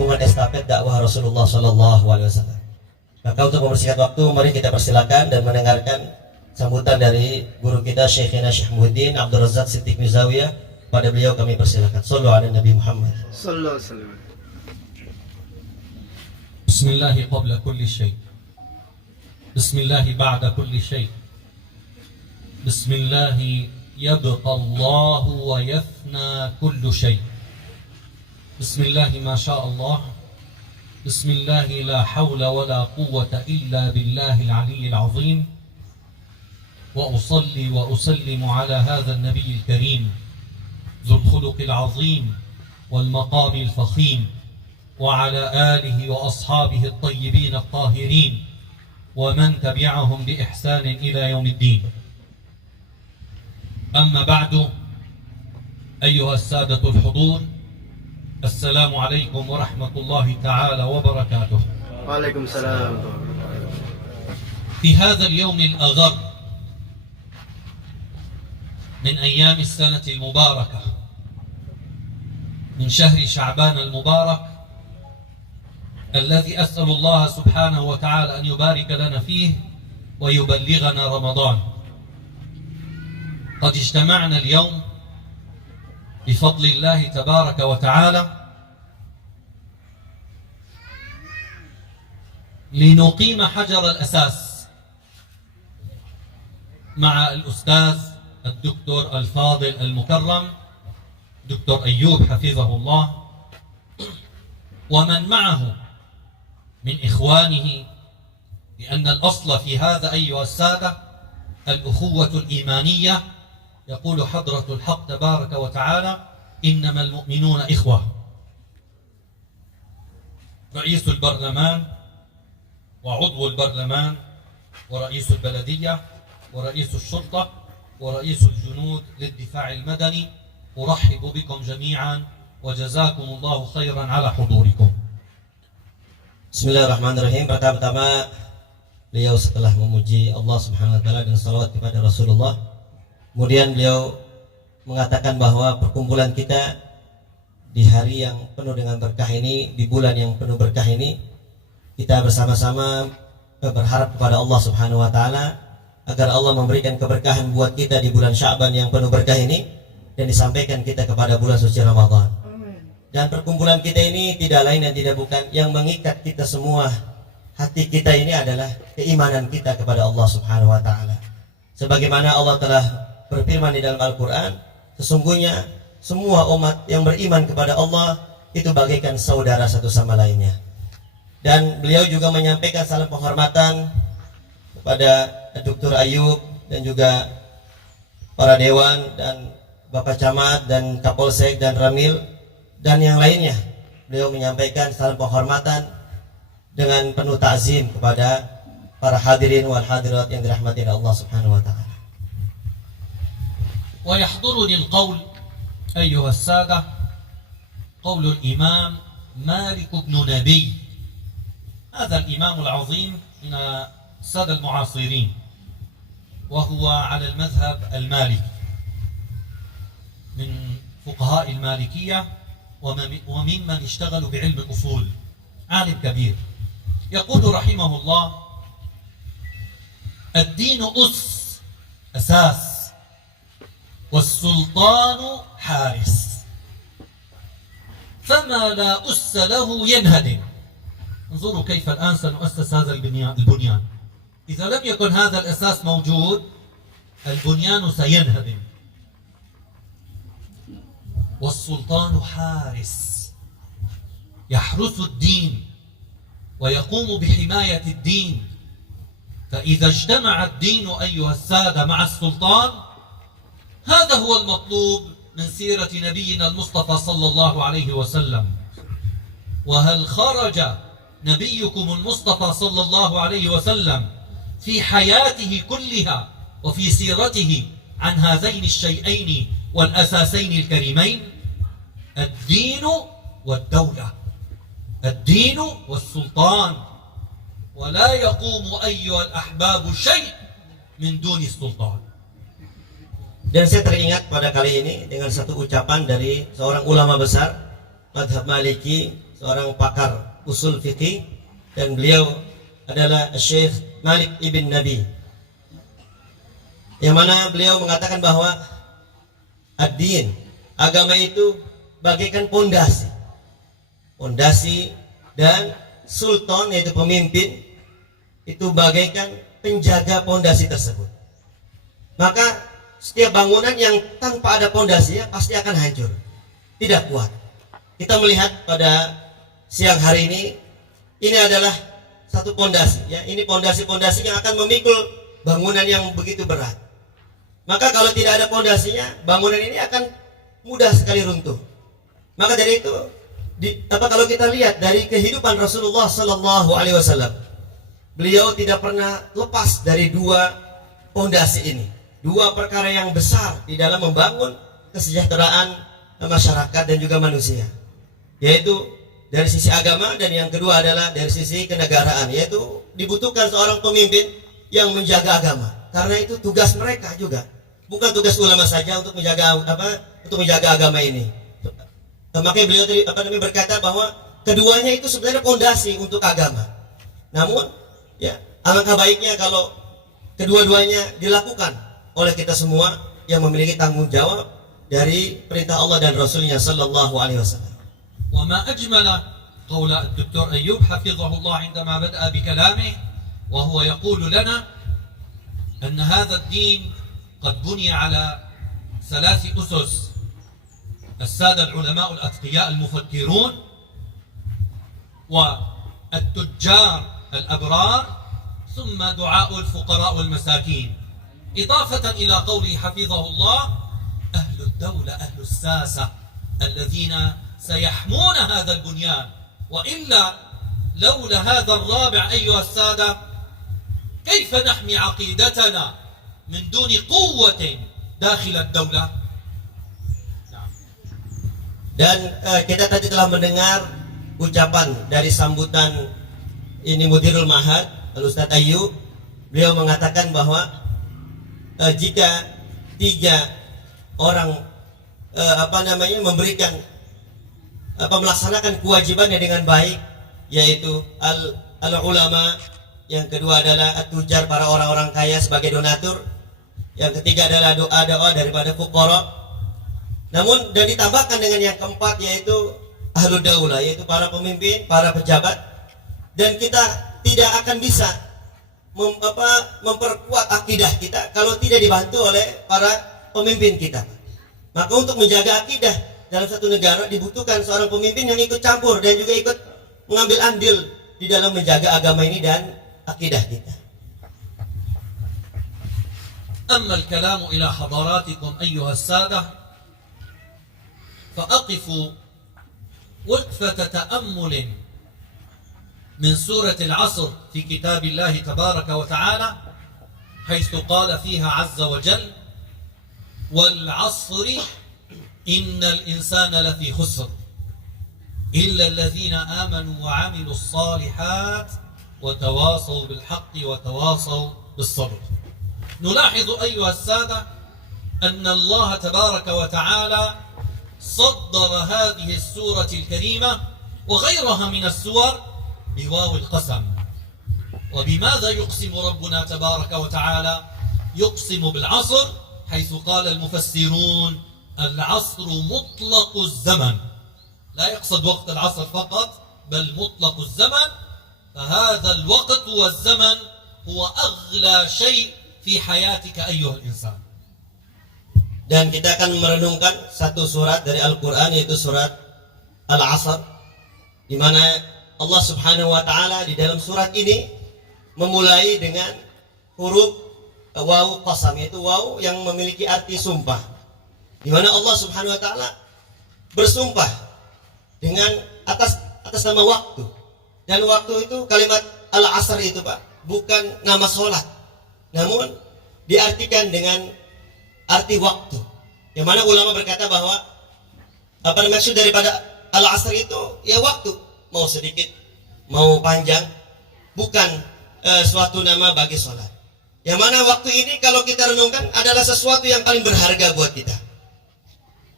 sambungan estafet dakwah Rasulullah Sallallahu Alaihi Wasallam. Maka untuk mempersingkat waktu, mari kita persilakan dan mendengarkan sambutan dari guru kita Syekhina Syekh Muhyiddin Abdul Razak Siddiq Mizawiyah. Pada beliau kami persilakan. Sallu ala Nabi Muhammad. Sallallahu alaihi wasallam. Bismillah qabla kulli syai'. Bismillah ba'da kulli syai'. Bismillah yabqa Allah wa yafna kullu syai'. Bismillah ma sya Allah. Bismillah la hawla wa la quwwata illa billahil aliyyil azim. Wa usalli wa usallimu ala hadha an-nabiyil karim. ذو الخلق العظيم والمقام الفخيم وعلى آله وأصحابه الطيبين الطاهرين ومن تبعهم بإحسان إلى يوم الدين. أما بعد، أيها السادة الحضور، السلام عليكم ورحمة الله تعالى وبركاته. وعليكم السلام. في هذا اليوم الأغر من أيام السنة المباركة، من شهر شعبان المبارك الذي أسأل الله سبحانه وتعالى أن يبارك لنا فيه ويبلغنا رمضان. قد اجتمعنا اليوم بفضل الله تبارك وتعالى لنقيم حجر الأساس مع الأستاذ الدكتور الفاضل المكرم دكتور أيوب حفظه الله ومن معه من إخوانه، لأن الأصل في هذا أيها السادة الأخوة الإيمانية. يقول حضرة الحق تبارك وتعالى: إنما المؤمنون إخوة. رئيس البرلمان وعضو البرلمان ورئيس البلدية ورئيس الشرطة ورئيس الجنود للدفاع المدني، أرحب بكم جميعا وجزاكم الله خيرا على حضوركم. Bismillahirrahmanirrahim. Pertama-tama, beliau setelah memuji Allah Subhanahu wa taala dan salawat kepada Rasulullah, kemudian beliau mengatakan bahwa perkumpulan kita di hari yang penuh dengan berkah ini, di bulan yang penuh berkah ini, kita bersama-sama berharap kepada Allah Subhanahu wa taala agar Allah memberikan keberkahan buat kita di bulan Sya'ban yang penuh berkah ini dan disampaikan kita kepada bulan suci Ramadan. Dan perkumpulan kita ini tidak lain dan tidak bukan, yang mengikat kita semua hati kita ini adalah keimanan kita kepada Allah Subhanahu wa taala. Sebagaimana Allah telah berfirman di dalam Al-Qur'an, sesungguhnya semua umat yang beriman kepada Allah itu bagaikan saudara satu sama lainnya. Dan beliau juga menyampaikan salam penghormatan kepada Dr. Ayub dan juga para dewan dan Bapak Camat dan Kapolsek dan Ramil dan yang lainnya. Beliau menyampaikan salam penghormatan dengan penuh ta'zim kepada para hadirin wal hadirat yang dirahmati oleh Allah Subhanahu wa taala. Wa yahduruni al-qaul ayyuha as-sadah qaul al-imam Malik ibn Nabi. هذا الإمام العظيم من السادة المعاصرين وهو على المذهب المالكي من فقهاء المالكية وممن اشتغلوا بعلم الأصول، عالم كبير. يقول رحمه الله: الدين أساس والسلطان حارس، فما لا أس له ينهدم. انظروا كيف الآن سنؤسس هذا البنيان. إذا لم يكن هذا الأساس موجود البنيان سينهدم. والسلطان حارس يحرس الدين ويقوم بحماية الدين. فإذا اجتمع الدين أيها السادة مع السلطان، هذا هو المطلوب من سيرة نبينا المصطفى صلى الله عليه وسلم. وهل خرج نبيكم المصطفى صلى الله عليه وسلم في حياته كلها وفي سيرته عن هذين الشيئين والأساسين الكريمين؟ الدين والدولة، الدين والسلطان، ولا يقوم أيها الأحباب شيء من دون السلطان. Dan saya teringat pada kali ini dengan satu ucapan dari seorang ulama besar madhab Maliki, seorang pakar usul fikih, dan beliau adalah Syekh Malik ibn Nabi, yang mana beliau mengatakan bahwa ad-din, agama itu bagaikan pondasi. Pondasi dan sultan, yaitu pemimpin, itu bagaikan penjaga pondasi tersebut. Maka setiap bangunan yang tanpa ada pondasinya pasti akan hancur, tidak kuat. Kita melihat pada siang hari ini adalah satu pondasi, ya. Ini pondasi-pondasi yang akan memikul bangunan yang begitu berat. Maka kalau tidak ada pondasinya, bangunan ini akan mudah sekali runtuh. Maka dari itu, kalau kita lihat dari kehidupan Rasulullah Sallallahu Alaihi Wasallam, beliau tidak pernah lepas dari dua pondasi ini, dua perkara yang besar di dalam membangun kesejahteraan masyarakat dan juga manusia, yaitu dari sisi agama, dan yang kedua adalah dari sisi kenegaraan, yaitu dibutuhkan seorang pemimpin yang menjaga agama, karena itu tugas mereka juga, bukan tugas ulama saja untuk menjaga agama ini. Makanya beliau tadi berkata bahwa keduanya itu sebenarnya fondasi untuk agama. Namun, ya, alangkah baiknya kalau kedua-duanya dilakukan oleh kita semua yang memiliki tanggung jawab dari perintah Allah dan Rasulnya Sallallahu Alaihi Wasallam. وما أجمل قول الدكتور أيوب حفظه الله عندما بدأ بكلامه وهو يقول لنا أن هذا الدين قد بني على 3 أسس: السادة العلماء الأتقياء المفكرون، والتجار الأبرار، ثم دعاء الفقراء والمساكين، إضافة إلى قوله حفظه الله: أهل الدولة أهل الساسة الذين سيحمون هذا البنيان، وإلا لولا هذا الرابع أيها السادة كيف نحمي عقيدتنا من دون قوة داخل الدولة؟ Dan kita tadi telah mendengar ucapan dari sambutan ini Mudirul Ma'had, Al-Ustadz Ayyub. Beliau mengatakan bahwa jika 3 orang memberikan melaksanakan kewajibannya dengan baik, yaitu al-ulama, yang kedua adalah at-tujar, para orang-orang kaya sebagai donatur, yang ketiga adalah doa-doa daripada fuqara. Namun, dan ditambahkan dengan yang keempat, yaitu ahlud daulah, yaitu para pemimpin, para pejabat. Dan kita tidak akan bisa memperkuat akidah kita kalau tidak dibantu oleh para pemimpin kita. Maka untuk menjaga akidah dalam satu negara dibutuhkan seorang pemimpin yang ikut campur dan juga ikut mengambil andil di dalam menjaga agama ini dan akidah kita. أما الكلام إلى حضراتكم أيها السادة، فأقفوا وقفة تأمل من سورة العصر في كتاب الله تبارك وتعالى، حيث قال فيها عز وجل: والعصر إن الإنسان لفي خسر إلا الذين آمنوا وعملوا الصالحات وتواصوا بالحق وتواصوا بالصبر. نلاحظ أيها السادة أن الله تبارك وتعالى صدر هذه السورة الكريمة وغيرها من السور بواو القسم. وبماذا يقسم ربنا تبارك وتعالى؟ يقسم بالعصر، حيث قال المفسرون: العصر مطلق الزمن، لا يقصد وقت العصر فقط، بل مطلق الزمن. فهذا الوقت والزمن هو أغلى شيء في حياتك أيها الإنسان. Dan kita akan merenungkan satu surat dari Al-Quran, yaitu surat Al-Asr, di mana Allah Subhanahu wa Ta'ala di dalam surat ini memulai dengan huruf waw qasam, yaitu waw yang memiliki arti sumpah, di mana Allah Subhanahu wa Ta'ala bersumpah dengan atas nama waktu. Dan waktu itu, kalimat Al-Asr itu, Pak, bukan nama sholat, namun diartikan dengan arti waktu. Yang mana ulama berkata bahwa maksud daripada Al-Asr itu ya waktu, mau sedikit mau panjang, bukan suatu nama bagi sholat. Yang mana waktu ini kalau kita renungkan adalah sesuatu yang paling berharga buat kita,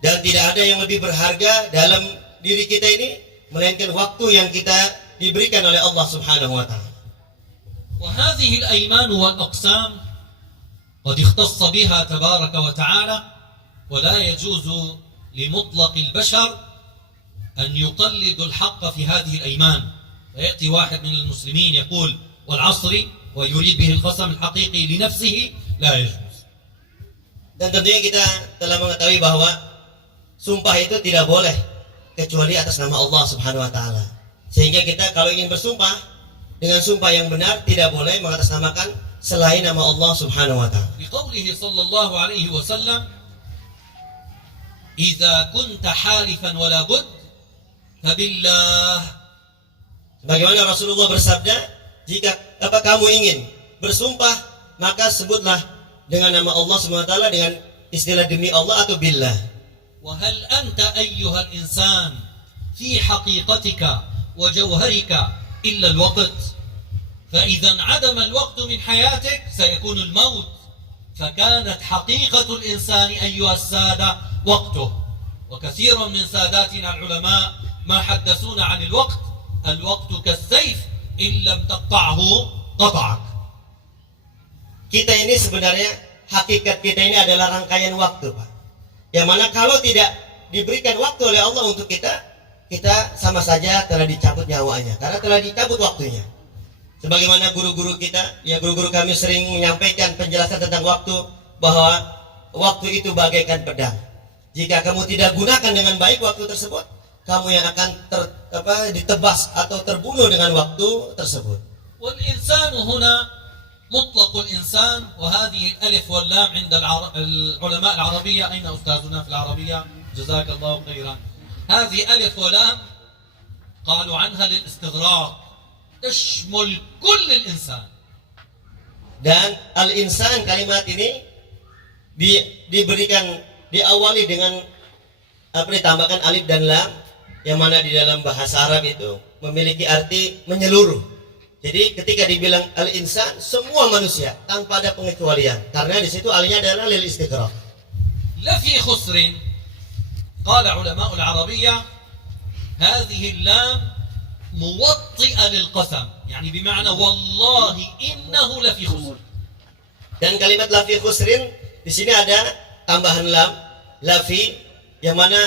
dan tidak ada yang lebih berharga dalam diri kita ini melainkan waktu yang kita diberikan oleh Allah Subhanahu wa taala. وهذه الأيمان والأقسام قد اختص بها تبارك وتعالى ولا يجوز لمطلق البشر أن يقلد الحق في هذه الأيمان فيأتي واحد من المسلمين يقول والعصر ويريد به القسم الحقيقي لنفسه لا يجوز. Dan tentunya kita telah mengetahui bahwa sumpah itu tidak boleh kecuali atas nama Allah Subhanahu wa taala. Sehingga kita kalau ingin bersumpah dengan sumpah yang benar tidak boleh mengatasnamakan selain nama Allah Subhanahu wa taala. لقوله صلى الله عليه وسلم إذا كنت حالفا ولا بد فبالله. Sebagaimana Rasulullah bersabda, jika kamu ingin bersumpah maka sebutlah dengan nama Allah Subhanahu wa taala dengan istilah demi Allah atau billah. وهل أنت أيها الإنسان في حقيقتك وجوهرك إلا الوقت فإذا انعدم الوقت من حياتك سيكون الموت فكانت حقيقة الإنسان أيها السادة وقته. وكثير من ساداتنا العلماء ما حدثونا عن الوقت كالسيف إن لم تقطعه قطعك. Kita ini sebenarnya hakikat kita ini adalah rangkaian waktu, Pak. Yang mana kalau tidak diberikan waktu oleh Allah untuk kita sama saja telah dicabut nyawanya karena telah dicabut waktunya. Sebagaimana guru-guru kita, guru-guru kami sering menyampaikan penjelasan tentang waktu bahwa waktu itu bagaikan pedang. Jika kamu tidak gunakan dengan baik waktu tersebut, kamu yang akan ditebas atau terbunuh dengan waktu tersebut. والإنسان هنا مطلق الإنسان وهذه الألف واللام عند العلماء العربية. أين أستاذنا في العربية؟ جزاك الله خيرا. هذه ألف ولام قالوا عنها للاستغراق تشمل كل الإنسان. Dan al-insan kalimat ini diawali dengan ditambahkan alif dan lam yang mana di dalam bahasa Arab itu memiliki arti menyeluruh. Jadi ketika dibilang al-insan semua manusia tanpa ada pengecualian karena di situ alnya adalah lil istighraq. لفي خسر قال علماء العربية هذه اللام موطئة للقسم يعني بمعنى والله إنه لفي خسر. Dan kalimat lafi khusrin di sini ada tambahan lam lafi yang mana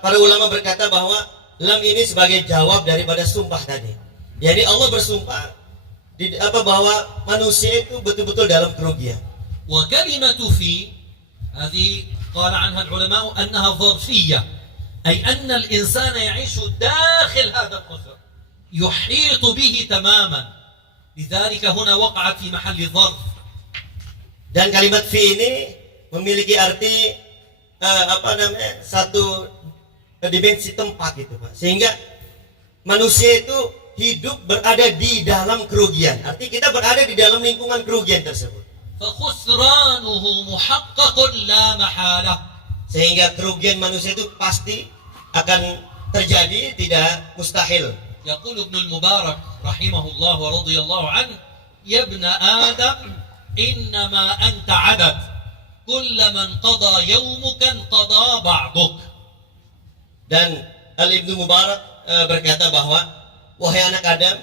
para ulama berkata bahwa lam ini sebagai jawab daripada sumpah tadi. Jadi Allah bersumpah bahwa manusia itu betul-betul dalam kerugian. وكلمة في هذه قال عنها العلماء أنها ظرفية أي أن الإنسان يعيش داخل هذا الخسر يحيط به تماما لذلك هنا وقعت في محل ظرف. Dan kalimat fi ini memiliki arti satu dimensi tempat itu, Pak. Sehingga manusia itu hidup berada di dalam kerugian. Artinya kita berada di dalam lingkungan kerugian tersebut. فخسرانه محقق لا محالة. Sehingga kerugian manusia itu pasti akan terjadi, tidak mustahil. يقول ابن المبارك رحمه الله ورضي الله عنه يا ابن آدم إنما أنت عدد كل من قضى يومك انقضى بعضك. Dan Al-Ibnu Mubarak berkata bahwa wahai anak Adam,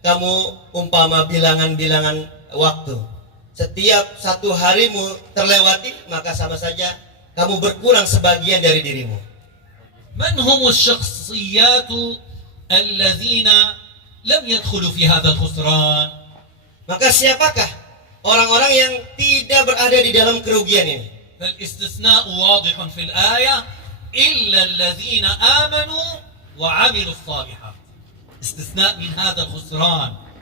kamu umpama bilangan-bilangan waktu. Setiap satu harimu terlewati maka sama saja kamu berkurang sebagian dari dirimu. من هم الشخصيات الذين لم يدخلوا في هذا الخسران؟ Maka siapakah orang-orang yang tidak berada di dalam kerugian ini? فالاستثناء واضح في الآية إلا الذين آمنوا وعملوا الصالحات. استثناء من هذا الخسران.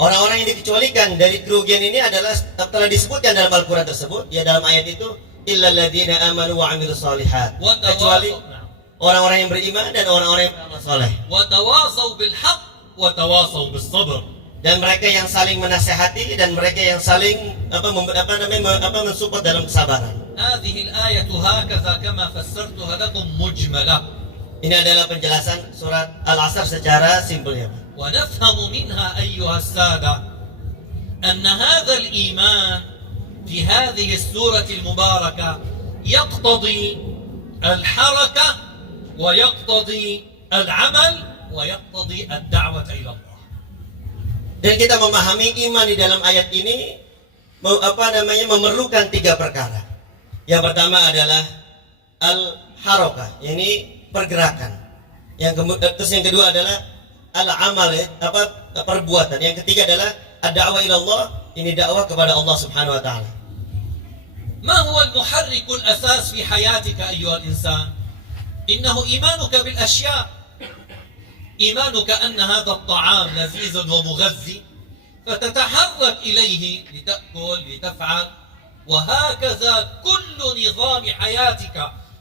Orang-orang yang dikecualikan dari kerugian ini adalah telah disebutkan dalam Al-Quran tersebut, ya dalam ayat itu illal ladzina amanu wa amilus solihat, kecuali orang-orang yang beriman dan orang-orang yang beramal soleh. وتواصوا بالحق وتواصوا بالصبر. Dan mereka yang saling menasehati dan mereka yang saling mensupport dalam kesabaran. هذه الآية هكذا كما فسرتها لكم مجملة. Ini adalah penjelasan surat Al-Asr secara simpelnya. ونفهم منها أيها السادة أن هذا الإيمان في هذه السورة المباركة يقتضي الحركة ويقتضي العمل ويقتضي الدعوة إلى الله. Dan kita memahami iman di dalam ayat ini memerlukan 3 perkara. Yang pertama adalah al-harakah, yakni pergerakan. Terus yang kedua adalah al-amal, perbuatan. Yang ketiga adalah ad-da'wah ila Allah, ini dakwah kepada Allah Subhanahu wa taala. ما هو المحرك الأساس في حياتك أيها الإنسان؟ إنه إيمانك بالأشياء، إيمانك أن هذا الطعام لذيذ ومغذي فتتحرك إليه لتأكل لتفعل، وهكذا كل نظام حياتك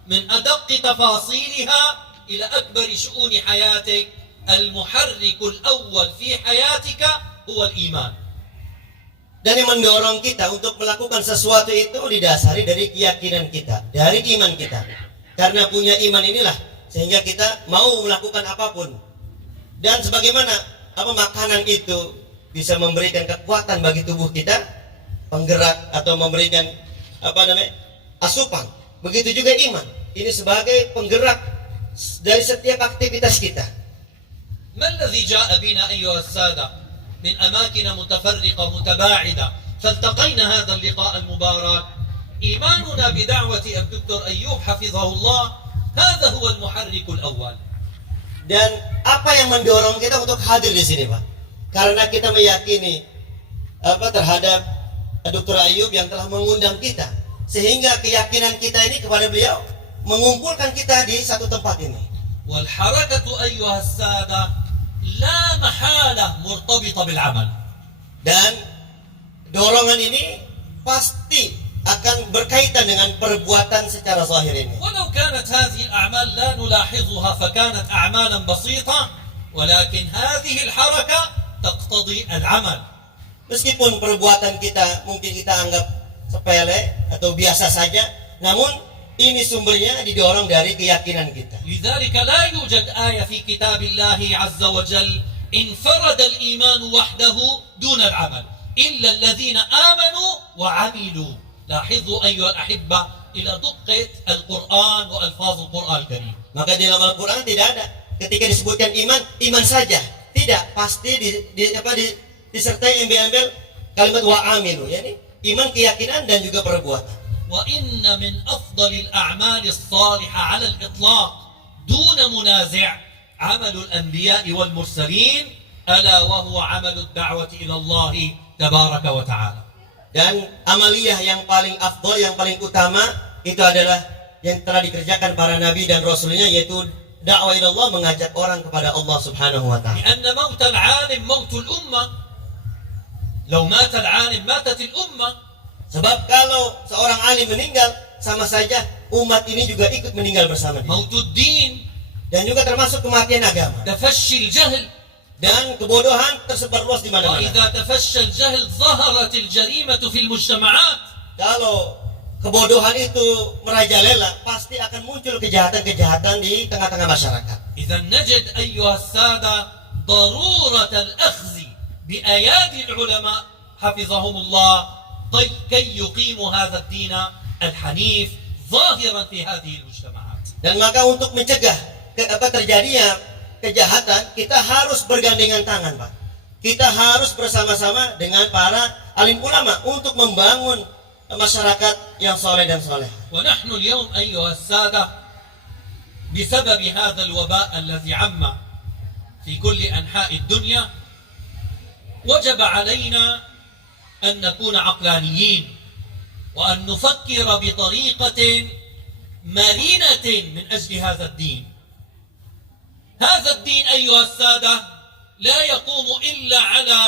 من أدق تفاصيلها إلى أكبر شؤون حياتك. المحرك الأول في حياتك هو الإيمان. Dan yang mendorong kita untuk melakukan sesuatu itu didasari dari keyakinan kita, dari iman kita. Karena punya iman inilah sehingga kita mau melakukan apapun. Dan sebagaimana makanan itu bisa memberikan kekuatan bagi tubuh kita, penggerak atau memberikan asupan. Begitu juga iman. Ini sebagai penggerak dari setiap aktivitas kita. ما الذي جاء بنا أيها السادة من أماكن متفرقة متباعدة فالتقينا هذا اللقاء المبارك؟ إيماننا بدعوة الدكتور أيوب حفظه الله، هذا هو المحرك الأول. Dan apa yang mendorong kita untuk hadir di sini, Pak? Karena kita meyakini terhadap Dr. Ayub yang telah mengundang kita, sehingga keyakinan kita ini kepada beliau mengumpulkan kita di satu tempat ini. والحركة أيها السادة لا محالة مرتبطة بالعمل. Dan dorongan ini pasti akan berkaitan dengan perbuatan secara zahir ini. ولو كانت هذه الأعمال لا نلاحظها فكانت أعمالا بسيطة، ولكن هذه الحركة تقتضي العمل. Meskipun perbuatan kita mungkin kita anggap sepele atau biasa saja, namun ini sumbernya didorong dari keyakinan kita. لذلك لا يوجد آية في كتاب الله عز وجل انفرد الإيمان وحده دون العمل إلا الذين آمنوا وعملوا. لاحظوا أيها الأحبة إلى دقة القرآن وألفاظ القرآن الكريم. Maka di dalam Al-Quran tidak ada ketika disebutkan iman saja, tidak, pasti disertai embel-embel kalimat wa amilu, yakni iman, keyakinan dan juga perbuatan. وإن من أفضل الأعمال الصالحة على الإطلاق دون منازع عمل الأنبياء والمرسلين، ألا وهو عمل الدعوة إلى الله تبارك وتعالى. Dan amaliyah yang paling afdol, yang paling utama itu adalah yang telah dikerjakan para nabi dan rasulnya, yaitu dakwah ila Allah, mengajak orang kepada Allah Subhanahu wa taala. لأن موت العالم موت الأمة، لو مات العالم ماتت الأمة. Sebab kalau seorang alim meninggal, sama saja umat ini juga ikut meninggal bersama dia. موت الدين، Dan juga termasuk kematian agama. تفشي الجهل، Dan kebodohan tersebar luas di mana-mana. وإذا تفشى الجهل ظهرت الجريمة في المجتمعات. Kalau kebodohan itu merajalela, pasti akan muncul kejahatan-kejahatan di tengah-tengah masyarakat. إذا نجد أيها السادة ضرورة الأخذ بأيادي العلماء حفظهم الله كي يقيموا هذا الدين الحنيف ظاهرا في هذه المجتمعات. Dan maka untuk mencegah terjadinya kejahatan, kita harus bergandengan tangan, Pak. Kita harus bersama-sama dengan para alim ulama untuk membangun masyarakat yang soleh dan soleh. ونحن اليوم أيها السادة بسبب هذا الوباء الذي عم في كل أنحاء الدنيا وجب علينا أن نكون عقلانيين وأن نفكر بطريقة مرنة من أجل هذا الدين. هذا الدين أيها السادة لا يقوم إلا على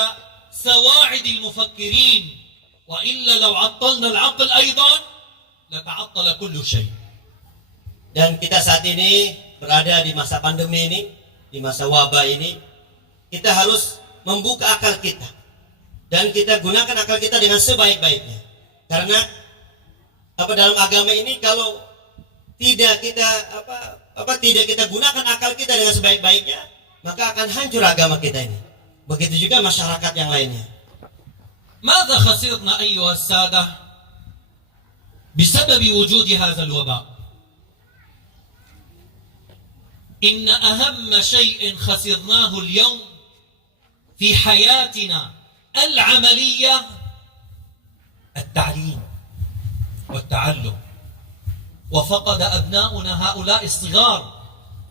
سواعد المفكرين، وإلا لو عطلنا العقل أيضا لتعطل كل شيء. Dan kita saat ini berada di masa pandemi ini, di masa wabah ini, kita harus membuka akal kita. Dan kita gunakan akal kita dengan sebaik-baiknya. Karena dalam agama ini kalau tidak kita gunakan akal kita dengan sebaik-baiknya, maka akan hancur agama kita ini. Begitu juga masyarakat yang lainnya. ماذا خسرنا أيها السادة بسبب وجود هذا الوباء؟ إن أهم شيء خسرناه اليوم في حياتنا العملية التعليم والتعلم. وفقد أبناؤنا هؤلاء الصغار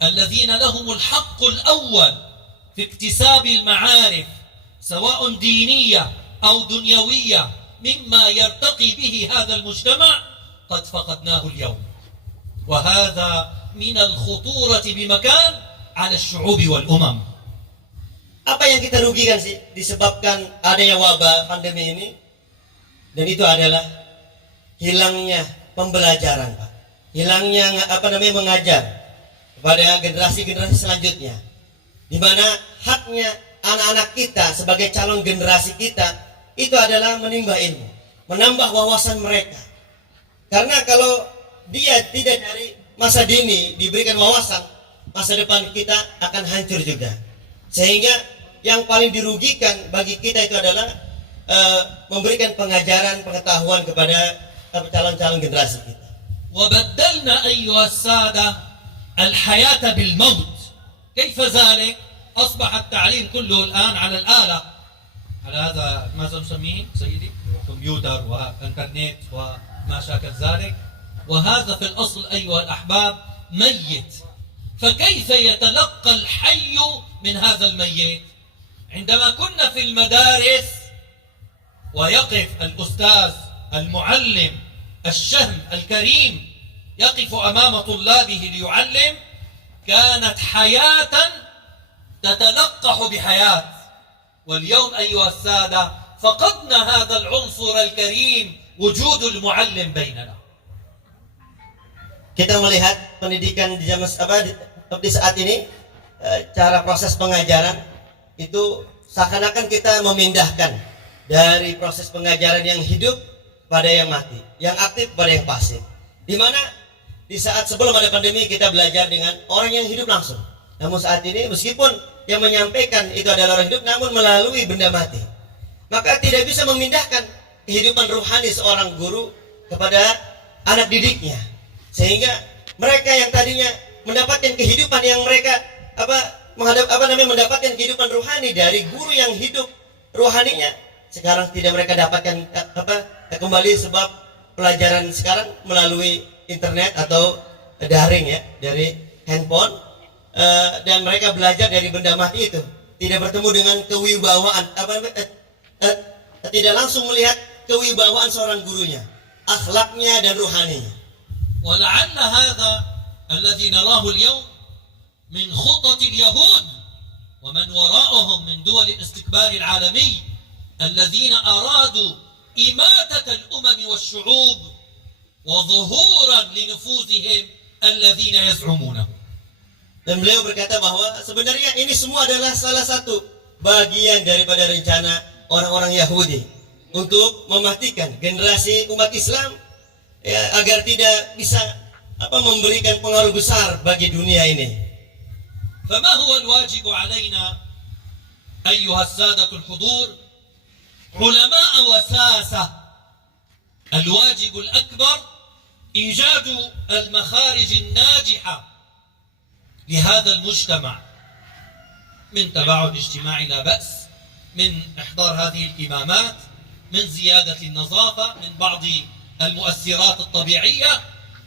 الذين لهم الحق الأول في اكتساب المعارف سواء دينية أو دنيوية مما يرتقي به هذا المجتمع، قد فقدناه اليوم، وهذا من الخطورة بمكان على الشعوب والأمم. Apa yang kita rugikan sih disebabkan adanya wabah pandemi ini? Dan itu adalah hilangnya pembelajaran, Pak. Hilangnya mengajar kepada generasi-generasi selanjutnya. Di mana haknya anak-anak kita sebagai calon generasi kita itu adalah menimba ilmu, menambah wawasan mereka. Karena kalau dia tidak dari masa dini diberikan wawasan, masa depan kita akan hancur juga. Sehingga yang paling dirugikan bagi kita itu adalah memberikan pengajaran, pengetahuan kepada calon-calon generasi kita. وبدلنا أيها السادة الحياة بالموت. كيف ذلك؟ أصبح التعليم كله الآن على الآلة، على هذا ماذا نسميه سيدي؟ كمبيوتر وإنترنت وما شاكل ذلك. وهذا في الأصل أيها الأحباب ميت. فكيف يتلقى الحي من هذا الميت؟ عندما كنا في المدارس ويقف الأستاذ المعلم الشهم الكريم يقف أمام طلابه ليعلم، كانت حياة تتلقح بحياة. واليوم أيها السادة فقدنا هذا العنصر الكريم، وجود المعلم بيننا. Kita melihat pendidikan di zaman di saat ini, cara proses pengajaran itu seakan-akan kita memindahkan dari proses pengajaran yang hidup pada yang mati, yang aktif pada yang pasif. Di mana di saat sebelum ada pandemi kita belajar dengan orang yang hidup langsung. Namun saat ini meskipun yang menyampaikan itu adalah orang hidup, namun melalui benda mati, maka tidak bisa memindahkan kehidupan ruhani seorang guru kepada anak didiknya. Sehingga mereka yang tadinya mendapatkan kehidupan yang mereka mendapatkan kehidupan ruhani dari guru yang hidup ruhaninya, sekarang tidak mereka dapatkan kembali sebab pelajaran sekarang melalui internet atau daring ya, dari handphone, dan mereka belajar dari benda mati itu, tidak bertemu dengan kewibawaan, tidak langsung melihat kewibawaan seorang gurunya, akhlaknya dan ruhaninya. ولعل هذا الذي نراه اليوم من خطط اليهود ومن وراءهم من دول الاستكبار العالمي الذين أرادوا إماتة الأمم والشعوب وظهورا لنفوذهم الذين يزعمونه. Dan beliau berkata bahwa sebenarnya ini semua adalah salah satu bagian daripada rencana orang-orang Yahudi untuk mematikan generasi umat Islam, ya, agar tidak bisa memberikan pengaruh besar bagi dunia ini. فما هو الواجب علينا أيها السادة الحضور علماء وساسة؟ الواجب الأكبر إيجاد المخارج الناجحة لهذا المجتمع من تباعد اجتماعي لا بأس، من إحضار هذه الكمامات، من زيادة النظافة، من بعض المؤثرات الطبيعية.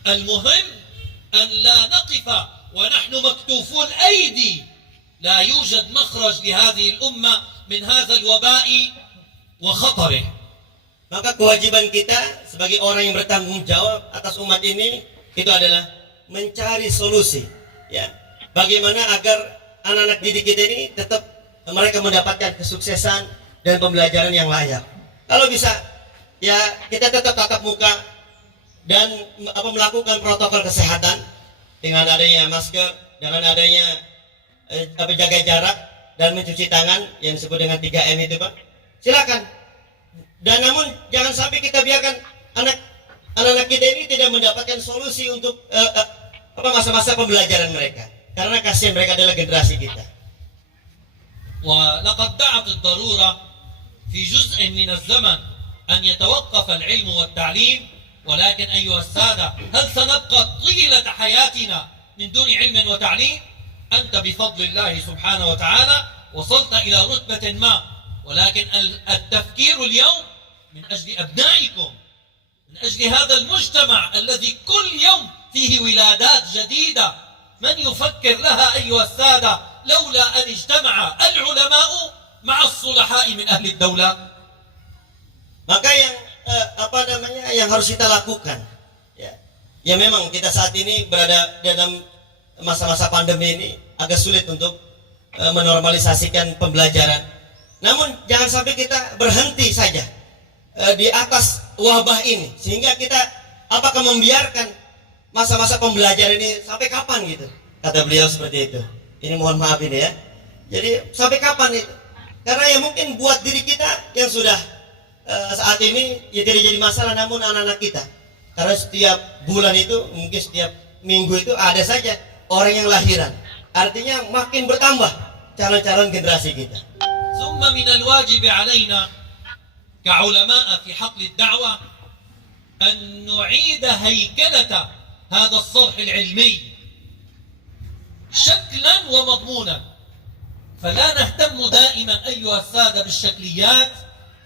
المهم أن لا نقف ونحن مكتوفو الأيدي، لا يوجد مخرج لهذه الأمة من هذا الوباء وخطره. Maka kewajiban kita sebagai orang yang bertanggung jawab atas umat ini itu adalah mencari solusi, ya, bagaimana agar anak-anak didik kita ini tetap mereka mendapatkan kesuksesan dan pembelajaran yang layak. Kalau bisa, ya, kita tetap tatap muka dan melakukan protokol kesehatan dengan adanya masker, dengan adanya jaga jarak dan mencuci tangan yang disebut dengan 3M itu, Pak. Silakan. Dan namun jangan sampai kita biarkan anak-anak kita ini tidak mendapatkan solusi untuk masa-masa pembelajaran mereka. Karena kasihan, mereka adalah generasi kita. ولقد دعت الضرورة في جزء من الزمن أن يتوقف العلم والتعليم، ولكن أيها السادة هل سنبقى طيلة حياتنا من دون علم وتعليم؟ أنت بفضل الله سبحانه وتعالى وصلت إلى رتبة ما، ولكن التفكير اليوم من أجل أبنائكم، من أجل هذا المجتمع الذي كل يوم فيه ولادات جديدة. من يفكر لها أيها السادة لولا أن اجتمع العلماء مع الصلحاء من أهل الدولة؟ Maka yang harus kita lakukan, ya memang kita saat ini berada dalam masa-masa pandemi ini agak sulit untuk menormalisasikan pembelajaran. Namun jangan sampai kita berhenti saja di atas wabah ini, sehingga kita apakah membiarkan masa-masa pembelajaran ini sampai kapan gitu, kata beliau seperti itu. Ini mohon maaf ini ya. Jadi sampai kapan itu? Karena ya mungkin buat diri kita yang sudah saat ini ya tidak jadi masalah, namun anak-anak kita, karena setiap bulan itu mungkin setiap minggu itu ada saja orang yang lahiran, artinya makin bertambah calon-calon generasi kita. ثم من الواجب علينا كعلماء في حقل الدعوة أن نعيد هيكلة هذا الصرح العلمي شكلا ومضمونا، فلا نهتم دائما أيها السادة بالشكليات،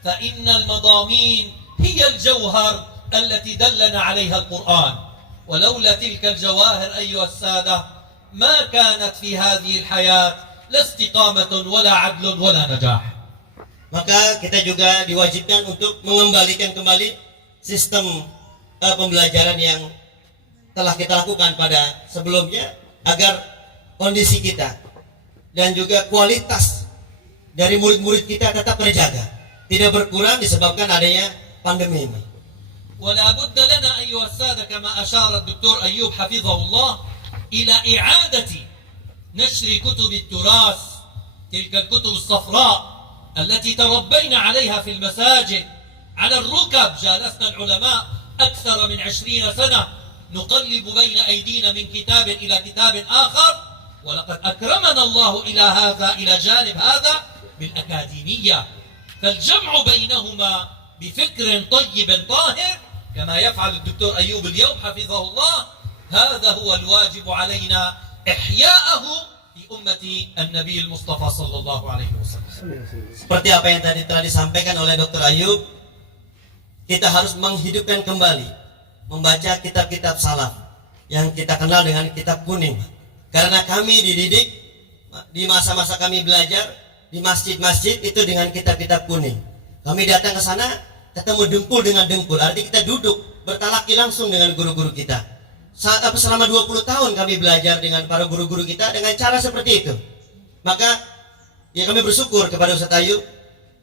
فإن المضامين هي الجوهر التي دلنا عليها القرآن، ولولا تلك الجواهر أيها السادة ما كانت في هذه الحياة لا استقامة ولا عدل ولا نجاح. Maka kita juga diwajibkan untuk mengembalikan kembali sistem pembelajaran yang telah kita lakukan pada sebelumnya, agar kondisi kita dan juga kualitas dari murid-murid kita tetap terjaga, tidak berkurang disebabkan adanya pandemi ini. ولا بد لنا أيها السادة كما أشار الدكتور أيوب حفظه الله إلى إعادة نشر كتب التراث، تلك الكتب الصفراء التي تربينا عليها في المساجد على الركب. جالسنا العلماء أكثر من 20 سنة نقلب بين أيدينا من كتاب إلى كتاب آخر، ولقد أكرمنا الله إلى جانب هذا بالأكاديمية، فالجمع بينهما بفكر طيب طاهر كما يفعل الدكتور أيوب اليوم حفظه الله، هذا هو الواجب علينا إحياءه في أمة النبي المصطفى صلى الله عليه وسلم. Seperti apa yang tadi telah disampaikan oleh Dr. Ayub, kita harus menghidupkan kembali membaca kitab-kitab salaf yang kita kenal dengan kitab kuning. Karena kami dididik di masa-masa kami belajar di masjid-masjid itu dengan kitab-kitab kuning. Kami datang ke sana ketemu dengkul dengan dengkul, artinya kita duduk bertalaki langsung dengan guru-guru kita. Selama 20 tahun kami belajar dengan para guru-guru kita dengan cara seperti itu. Maka ya kami bersyukur kepada Ustaz Ayub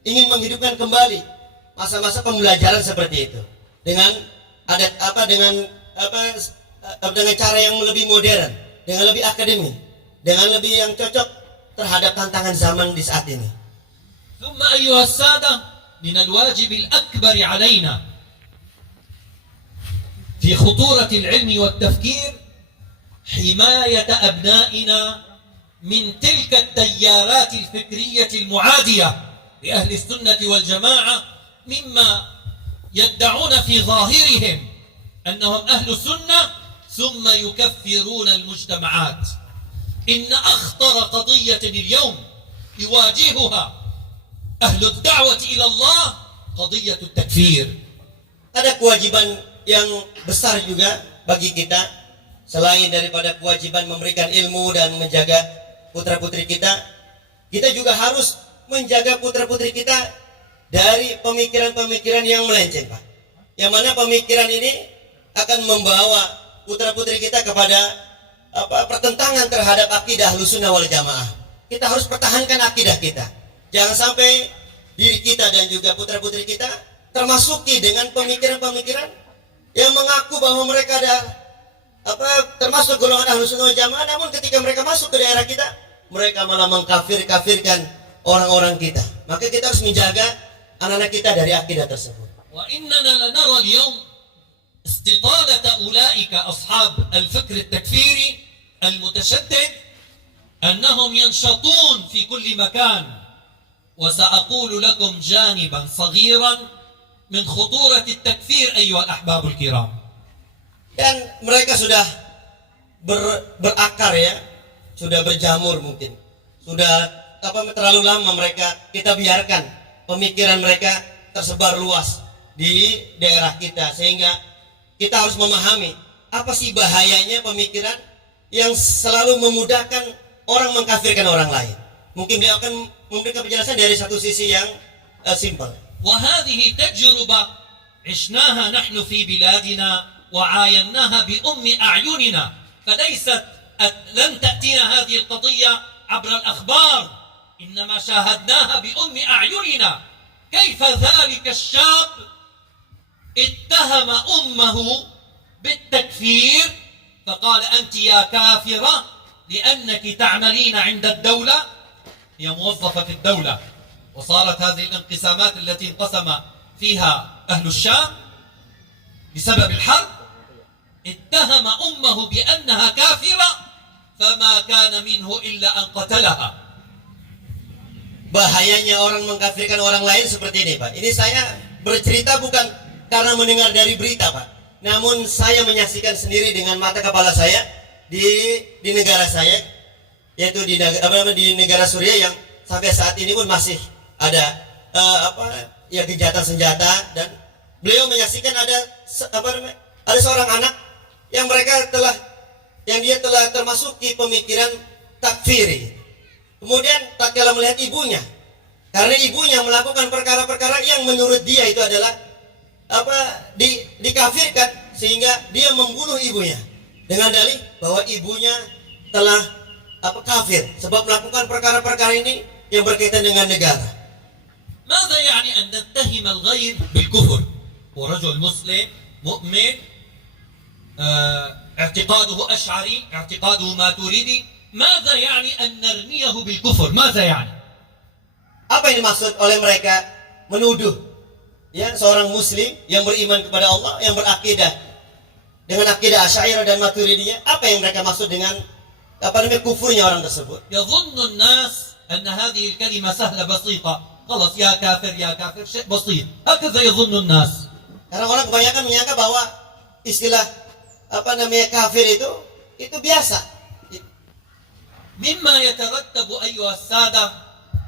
ingin menghidupkan kembali masa-masa pembelajaran seperti itu dengan dengan cara yang lebih modern, dengan lebih akademik, dengan lebih yang cocok terhadap tantangan zaman di saat ini. ثم أيها السادة من الواجب الأكبر علينا في خطورة العلم والتفكير حماية أبنائنا من تلك التيارات الفكرية المعادية لأهل السنة والجماعة، مما يدعون في ظاهرهم أنهم أهل السنة ثم يكفرون المجتمعات. إن أخطر قضية اليوم يواجهها أهل الدعوة إلى الله قضية التكفير. Ada kewajiban yang besar juga bagi kita, selain daripada kewajiban memberikan ilmu dan menjaga putra-putri kita, kita juga harus menjaga putra-putri kita dari pemikiran-pemikiran yang melenceng, Pak. Yang mana pemikiran ini akan membawa putra-putri kita kepada pertentangan terhadap akidah Ahlussunnah wal Jamaah. Kita harus pertahankan akidah kita. Jangan sampai diri kita dan juga putra-putri kita termasuki dengan pemikiran-pemikiran yang mengaku bahwa mereka ada termasuk golongan Ahlussunnah wal Jamaah, namun ketika mereka masuk ke daerah kita, mereka malah mengkafirkan orang-orang kita. Maka kita harus menjaga anak-anak kita dari akidah tersebut. Wa innana lanara al-yawm استطالة أولئك أصحاب الفكر التكفيري المتشدد أنهم ينشطون في كل مكان، وسأقول لكم جانبا صغيرا من خطورة التكفير أيها الأحباب الكرام. Dan mereka sudah berakar ya sudah berjamur mungkin. Sudah terlalu lama kita biarkan pemikiran mereka tersebar luas di daerah kita, sehingga kita harus memahami apa sih bahayanya pemikiran yang selalu memudahkan orang mengkafirkan orang lain. Mungkin dia akan memberikan penjelasan dari satu sisi yang simpel. وهذه تجربة عشناها نحن في بلادنا وعايناها بأم أعيننا لن تأتينا هذه القضية عبر الأخبار إنما شاهدناها بأم أعيننا كيف ذلك الشاب اتهم أمه بالتكفير فقال أنت يا كافرة لأنك تعملين عند الدولة هي موظفة في الدولة وصارت هذه الانقسامات التي انقسم فيها أهل الشام بسبب الحرب اتهم أمه بأنها كافرة فما كان منه إلا أن قتلها. Bahayanya orang mengkafirkan orang lain seperti ini, Pak. Ini saya bercerita bukan karena mendengar dari berita, Pak. Namun saya menyaksikan sendiri dengan mata kepala saya di negara saya, yaitu di negara Suriah yang sampai saat ini pun masih ada kejahatan senjata, dan beliau menyaksikan ada seorang anak yang dia telah termasuki pemikiran takfiri. Kemudian tak kalah melihat ibunya, karena ibunya melakukan perkara-perkara yang menurut dia itu adalah dikafirkan, sehingga dia membunuh ibunya dengan dalih bahwa ibunya telah kafir sebab melakukan perkara-perkara ini yang berkaitan dengan negara. ماذا يعني أن نتهم الغير بالكفر؟ هو رجل مسلم مؤمن اعتقاده أشعري اعتقاده ماتريدي ماذا يعني أن نرميه بالكفر؟ ماذا يعني؟ Apa yang dimaksud oleh mereka menuduh seorang muslim yang beriman kepada Allah, yang berakidah dengan akidah Asy'ariyah dan Maturidiyah? Apa yang mereka maksud dengan kufurnya orang tersebut? يظن الناس أن هذه الكلمة سهلة بسيطة خلاص يا كافر شيء بسيط هكذا يظن الناس. Karena orang kebanyakan menyangka bahwa istilah kafir itu biasa. مما يترتب أيها السادة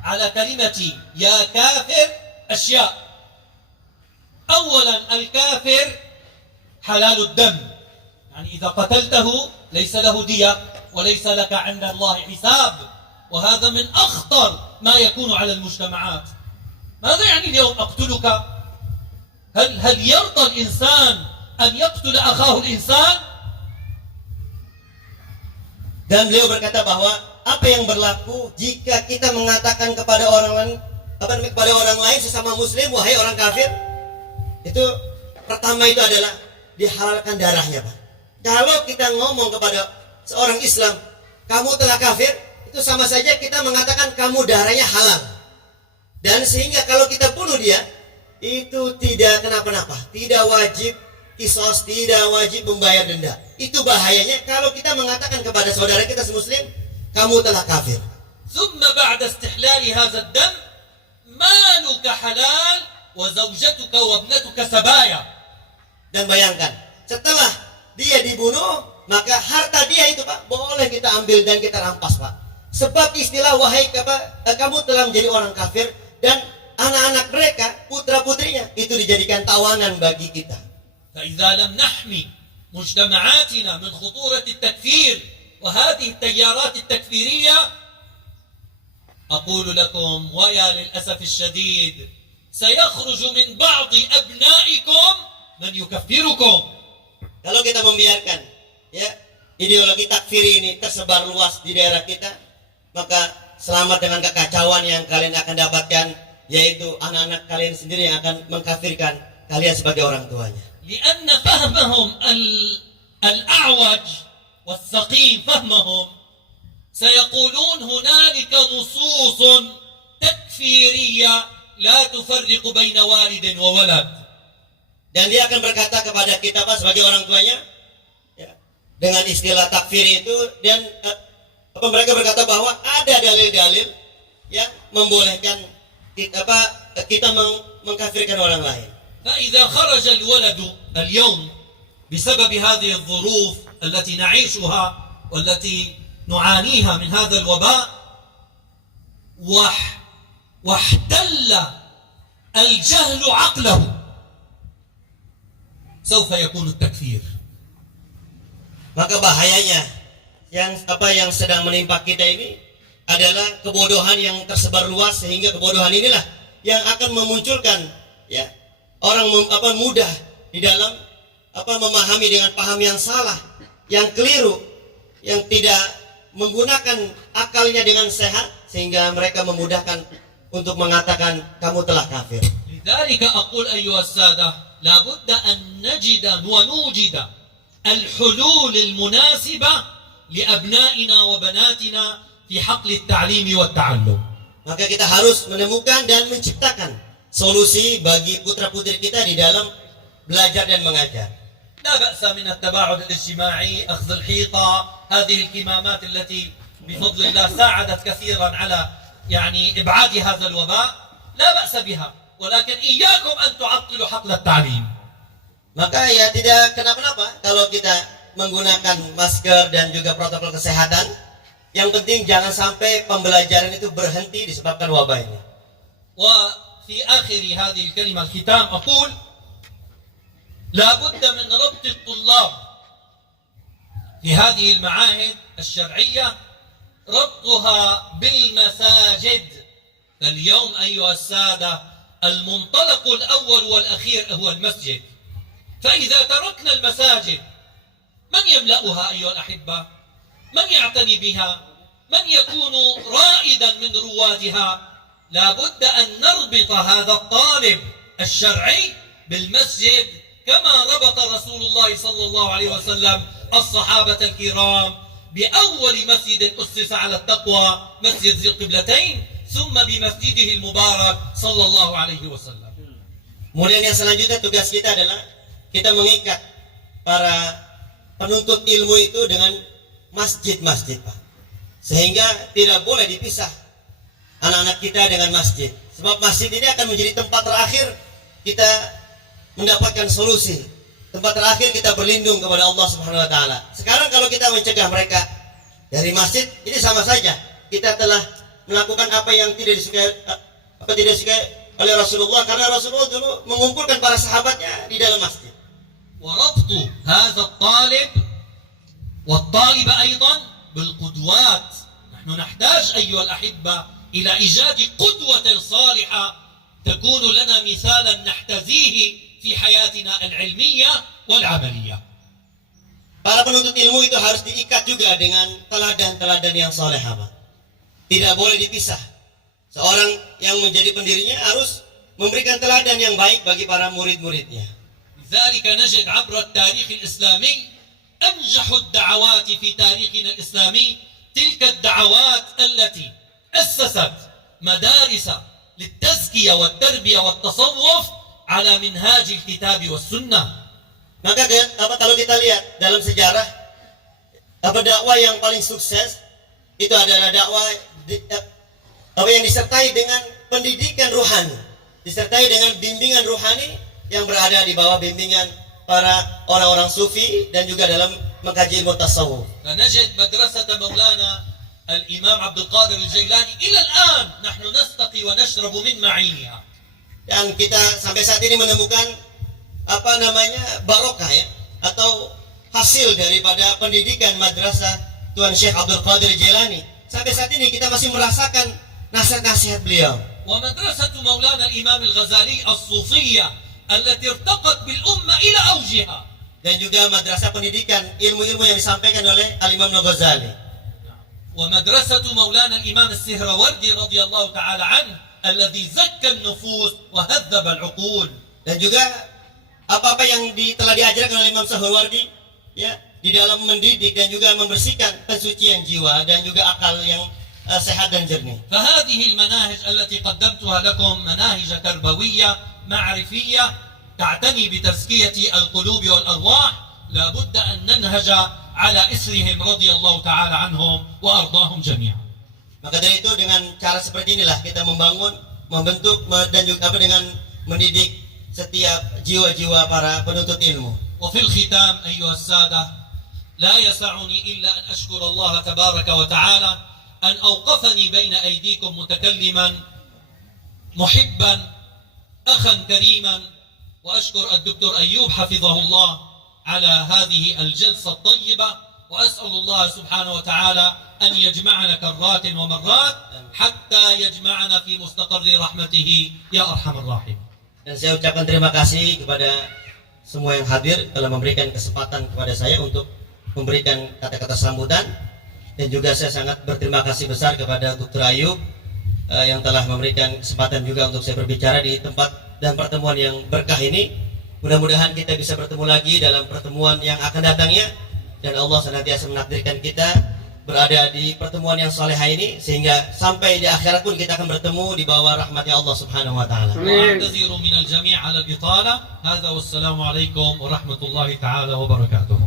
على كلمة يا كافر أشياء. أولا الكافر حلال الدم، يعني إذا قتلته ليس له دية وليس لك عند الله حساب، وهذا من أخطر ما يكون على المجتمعات. ماذا يعني اليوم أقتلك؟ هل يرضى الإنسان أن يقتل أخاه الإنسان؟ Dan beliau berkata bahwa apa yang berlaku jika kita mengatakan kepada orang lain sesama muslim, wahai orang kafir, itu pertama itu adalah dihalalkan darahnya, Pak. Kalau kita ngomong kepada seorang Islam, kamu telah kafir, itu sama saja kita mengatakan kamu darahnya halal. Dan sehingga kalau kita bunuh dia, itu tidak kenapa-napa, tidak wajib kisos, tidak wajib membayar denda. Itu bahayanya kalau kita mengatakan kepada saudara kita semuslim, kamu telah kafir. ثم بعد استحلال هذا الدم مالك حلال وزوجتك وابنتك سبايا. Dan bayangkan, setelah dia dibunuh, maka harta dia itu, Pak, boleh kita ambil dan kita rampas, Pak. Sebab istilah wahai kamu telah menjadi orang kafir, dan anak-anak mereka, putra-putrinya itu dijadikan tawanan bagi kita. فإذا لم نحمي مجتمعاتنا من خطورة التكفير وهذه التيارات التكفيرية أقول لكم ويا للأسف الشديد سيخرج من بعض أبنائكم من يكفركم. Kalau kita membiarkan ideologi takfir ini tersebar luas di daerah kita, maka selamat dengan kekacauan yang kalian akan dapatkan, yaitu anak-anak kalian sendiri yang akan mengkafirkan kalian sebagai orang tuanya. لأن فهمهم الأعوج والسقيم فهمهم سيقولون هنالك نصوص تكفيرية لا تفرق بين والد وولد. Dan dia akan berkata kepada kita, Pak, sebagai orang tuanya, dengan istilah takfir itu, dan mereka berkata bahwa ada dalil-dalil yang membolehkan kita mengkafirkan orang lain. فإذا خرج الولد اليوم بسبب هذه الظروف التي نعيشها والتي نعانيها من هذا الوباء واحتل الجهل عقله سوف يكون التكفير. Maka bahayanya yang sedang menimpa kita ini adalah kebodohan yang tersebar luas, sehingga kebodohan inilah yang akan memunculkan ya orang mudah di dalam memahami dengan paham yang salah, yang keliru, yang tidak menggunakan akalnya dengan sehat, sehingga mereka memudahkan untuk mengatakan kamu telah kafir. لذلك أقول أيها السادة لابد أن نجد ونوجد الحلول المناسبة لأبنائنا وبناتنا في حقل التعليم والتعلم. Maka kita harus menemukan dan menciptakan solusi bagi putra-putri kita di dalam belajar dan mengajar. لا بأس من التباعد الاجتماعي، أخذ الحيطة، هذه الكمامات التي بفضل الله ساعدت كثيرا على إبعاد هذا الوباء، لا بأس بها، ولكن إياكم أن تعطلوا حقل التعليم. Maka ya tidak kenapa-napa kalau kita menggunakan masker dan juga protokol kesehatan. Yang penting jangan sampai pembelajaran itu berhenti disebabkan wabah ini. وفي آخر هذه الكلمة الختام أقول لا بد من ربط الطلاب في هذه المعاهد الشرعية، ربطها بالمساجد. فاليوم أيها السادة المنطلق الأول والأخير هو المسجد، فإذا تركنا المساجد من يملأها أيها الأحبة؟ من يعتني بها؟ من يكون رائدا من روادها؟ لا بد أن نربط هذا الطالب الشرعي بالمسجد كما ربط رسول الله صلى الله عليه وسلم الصحابة الكرام بأول مسجد أسس على التقوى، مسجد ذي القبلتين، ثم بمسجده المبارك صلى الله عليه وسلم. Kemudian yang selanjutnya tugas kita adalah kita mengikat para penuntut ilmu itu dengan masjid-masjid, Pak. Sehingga tidak boleh dipisah anak-anak kita dengan masjid. Sebab masjid ini akan menjadi tempat terakhir kita mendapatkan solusi. Tempat terakhir kita berlindung kepada Allah Subhanahu wa taala. Sekarang kalau kita mencegah mereka dari masjid, ini sama saja kita telah melakukan apa yang tidak disukai oleh Rasulullah, karena Rasulullah dulu mengumpulkan para sahabatnya di dalam masjid. وربط هذا الطالب والطالب أيضا بالقدوات. نحن نحتاج أيها الأحبة إلى إيجاد قدوة صالحة تكون لنا مثالا نحتذيه في حياتنا العلمية والعملية. Para penuntut ilmu itu harus diikat juga dengan teladan-teladan yang soleh, Pak. Tidak boleh dipisah. Seorang yang menjadi pendirinya harus memberikan teladan yang baik bagi para murid-muridnya. لذلك نجد عبر التاريخ الإسلامي أنجح الدعوات في تاريخنا الإسلامي تلك الدعوات التي أسست مدارس للتزكية والتربية والتصوف على منهاج الكتاب والسنة. Maka kalau kita lihat dalam sejarah dakwah yang paling sukses itu adalah dakwah yang disertai dengan pendidikan ruhani, disertai dengan bimbingan ruhani yang berada di bawah bimbingan para orang-orang sufi dan juga dalam mengkaji ilmu tasawuf. فنجد مدرسة مولانا الإمام عبد القادر الجيلاني إلى الآن نحن نستقي ونشرب من معينها. Dan kita sampai saat ini menemukan barokah ya, atau hasil daripada pendidikan madrasah Tuan Syekh Abdul Qadir Jailani. Sampai saat ini kita masih merasakan nasihat-nasihat beliau. ومدرسة مولانا الإمام الغزالي الصوفية التي ارتقت بالأمة إلى أوجها. Dan juga madrasah pendidikan ilmu-ilmu yang disampaikan oleh Al-Imam Al-Ghazali. ومدرسة مولانا الإمام السهروردي رضي الله تعالى عنه الذي زكى النفوس وهذب العقول. Dan juga apa-apa yang telah diajarkan oleh Imam Sahrawardi ya, di dalam mendidik dan juga membersihkan pensucian jiwa dan juga akal yang sehat dan jernih. فهذه المناهج التي قدمتها لكم مناهج تربوية معرفية تعتني بتزكية القلوب والأرواح، لا بد أن ننهج على إثرهم رضي الله تعالى عنهم وأرضاهم جميعا. Maka dari itu dengan cara seperti inilah kita membentuk dan juga dengan mendidik setiap jiwa-jiwa para penuntut ilmu. وفي الختام أيها السادة لا يسعني إلا أن أشكر الله تبارك وتعالى أن أوقفني بين أيديكم متكلما محبا أخا كريما، وأشكر الدكتور أيوب حفظه الله على هذه الجلسة الطيبة، وأسأل الله سبحانه وتعالى أن يجمعنا كرات ومرات حتى يجمعنا في مستقر رحمته يا أرحم الراحمين. Dan saya ucapkan terima kasih kepada semua yang hadir telah memberikan kesempatan kepada saya untuk memberikan kata-kata sambutan, dan juga saya sangat berterima kasih besar kepada Dr. Ayub yang telah memberikan kesempatan juga untuk saya berbicara di tempat dan pertemuan yang berkah ini. Mudah-mudahan kita bisa bertemu lagi dalam pertemuan yang akan datangnya, dan Allah senantiasa menakdirkan kita berada di pertemuan yang salehah ini, sehingga sampai di akhirat pun kita akan bertemu di bawah rahmatnya Allah Subhanahu wa taala. وأعتذر من الجميع على الإطالة. هذا والسلام عليكم ورحمة الله تعالى وبركاته.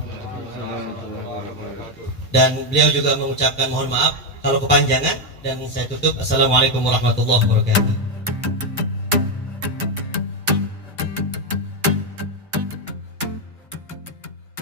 Dan beliau juga mengucapkan mohon maaf kalau kepanjangan, dan saya tutup. Assalamualaikum warahmatullahi wabarakatuh.